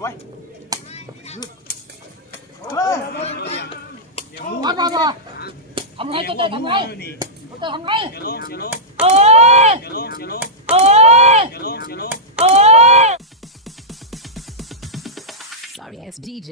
ไว้เฮ้ยมามามาทำไงเจ๊ทำไงเจ๊ทำไงเอ้ยเอ้ยเอ้ย Sorry ass DJ.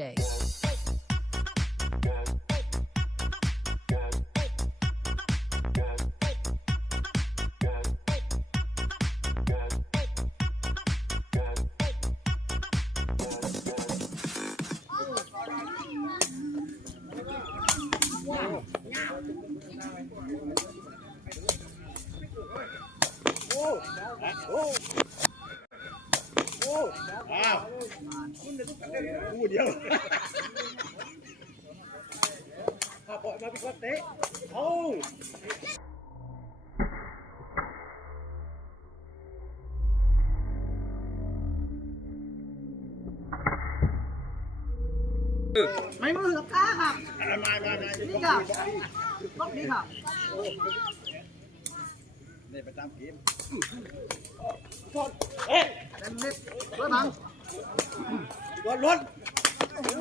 คู่เดียวพอปล่อยมาพี่ก็เตะเอาไม่มือกับขาค่ะมามามานี่ค่ะรถนี้ค่ะเนี่ยประจำเกมเต็มนิดด้วยมั้งรถรถ โอ้โห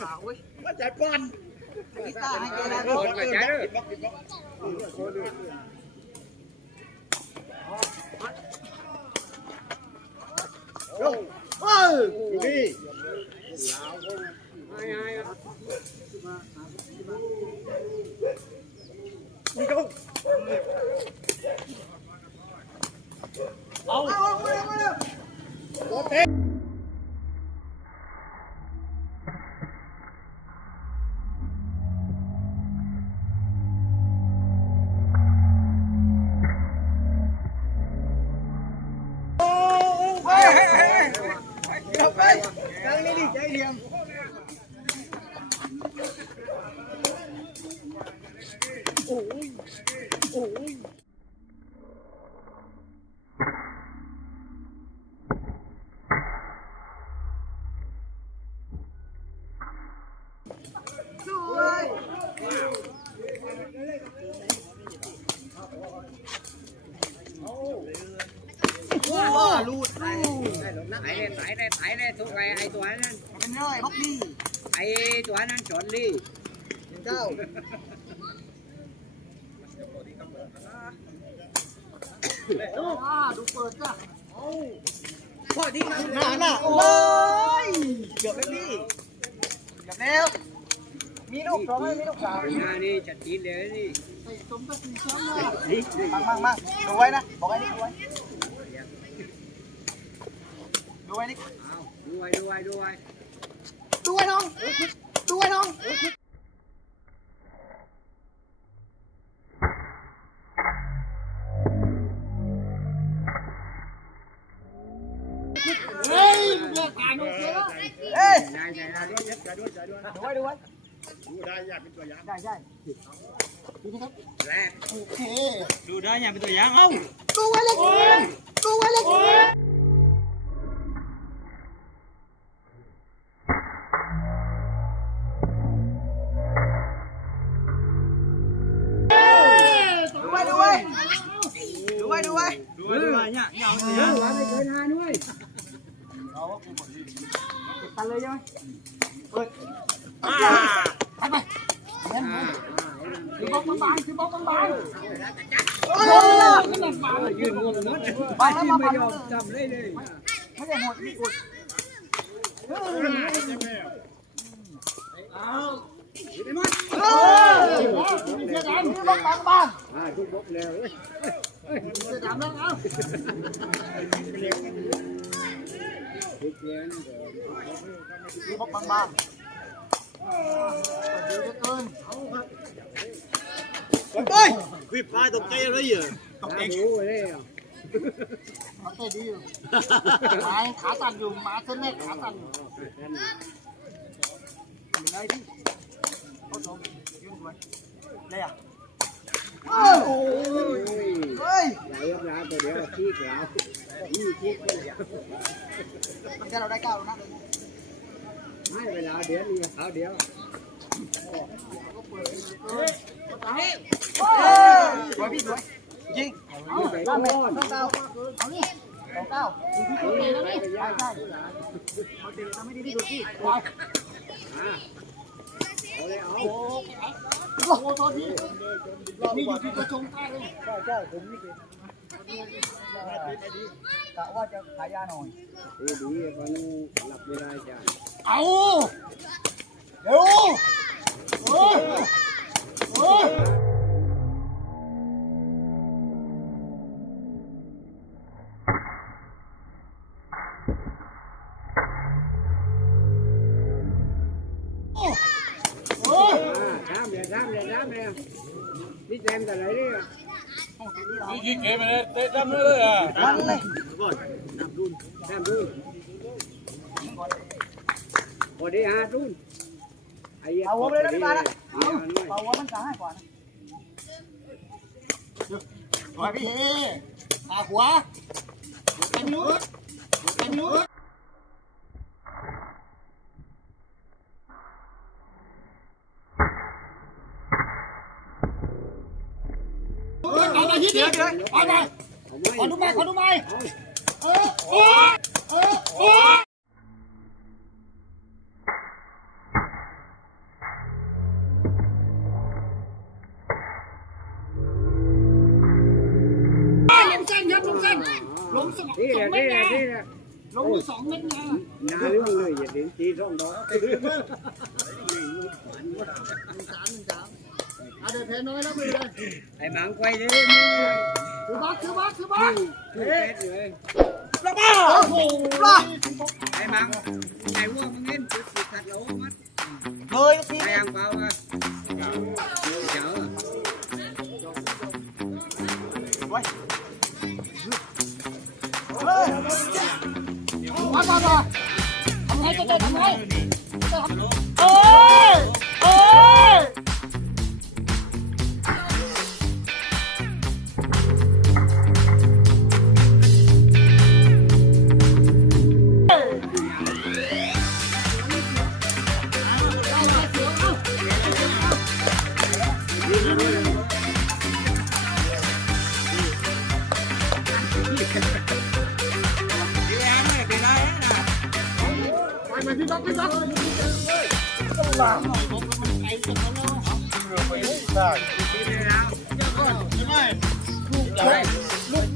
ขา เว้ยมาจับก่อนกีตาร์ให้แกนะรถมาจับปิดบล็ออกโอ้เอ้ยนี่มึงก็เอา ว้าลูดลูดไอ้ไอ้ไอ้ไอ้ไอ้ทุกไอ้ไอ้ตั ดูเปิดจ้ะพอที่มันหนาหน้าโอ้ยเกือบแล้วพี่เกือบแล้ว มีลูกสองไหมมีลูกสามหน้านี่จัดจีนเลยนี่ใส่สมกับสีช้ำเลยมั่งมั่งมั่งดูไว้นะ บอกไอ้นี่ดูไว้ดูไว้นี่เอาด้วยด้วยด้วยดูไว้น้องดูไว้น้อง นายใจนายด้วยใจด้วยใจด้วยดูไว้ดูไว้ดูได้อยากเป็นตัวอย่างได้ใช่ดูนะครับแรกโอเคดูได้อยากเป็นตัวอย่างเอ้าดูไว้เลยดูไว้เลยดูไว้ดูไว้ดูไว้ดูไว้ดูดูเนี่ยเนี่ยเอาสิวางไปเคยนานด้วย ตันเลยใช่ไหมเปิดอ่าไปไปเงี้ยคือบล็อกบางๆคือบล็อกบางๆโอ้ยยืนงงหมดบางแล้วมาไม่บางยอมจำเลยเลยไม่ได้หมดมีอุดเออมีเสื้อดำมีบล็อกบางบางอ่าทุกบกแล้วเสื้อดำแล้วเอา ทุกแล้วนี่มีบล็อกบางบางดีเหลือเกินเฮ้ยวิปลายตกใจอะไรเยอะตกเองรู้เลยมันเต้ดีอยู่ไม้ขาสั่นอยู่หมาเส้นแรกขาสั่นอยู่เป็นไรพี่เขาสองยืนไว้เลยอะโอ้ยเฮ้ยอย่ายกล้าตัว เดี๋ยวชี้กล้านี่ชี้กล้าแค่เราได้เก้าแล้วนะไม่เวลาเดี๋ยวนี่เอาเดี๋ยวสวยพี่สวยจริงเอาไปก่อนเก้าเอานี่เก้าดูที่ตัวเองนะนี่ใช่ใช่เขาเตะทำไม่ดีที่สุดพี่ไปเอาเลยเอาโอ้โหตัวนี้ นี่อยู่ที่กระชงใต้เลยใช่ใช่ผมนี่คือกะว่าจะขายยาหน่อยดีดีคนหลับไม่ได้จ้ะเอาเร็วเฮ้ยเฮ้ย ยิงเกมไปเลยเตะตั้มเลยอะมันเลยทำดูพอดีฮะรุ่นเอาหัวไปเลยนะพี่บาลนะเอาหัวมันกลางให้ก่อนสวยพี่ขาหัวเป็นนุษเป็นนุษเอาไปที่ เดียวไปไปเอาขอดูไม้ขอดูไม้เออเออเออเออลงเส้นครับลงเส้นลงสองที่สอเนี่งเม็ดที่นะเนี่ยที่เนี่ยลงอยู่สองเม็ดนะนาเรื่องเลยอย่าเดินตีร่องดอก สามหนึ่งสาม เอาเดี๋ยวแพ้น้อยแล้วไปเลยไอ้หมังไฟเลยคือบักคือบักคือบักคือแก๊สเมาพี่ต๊อกพี่บักใช่ลูก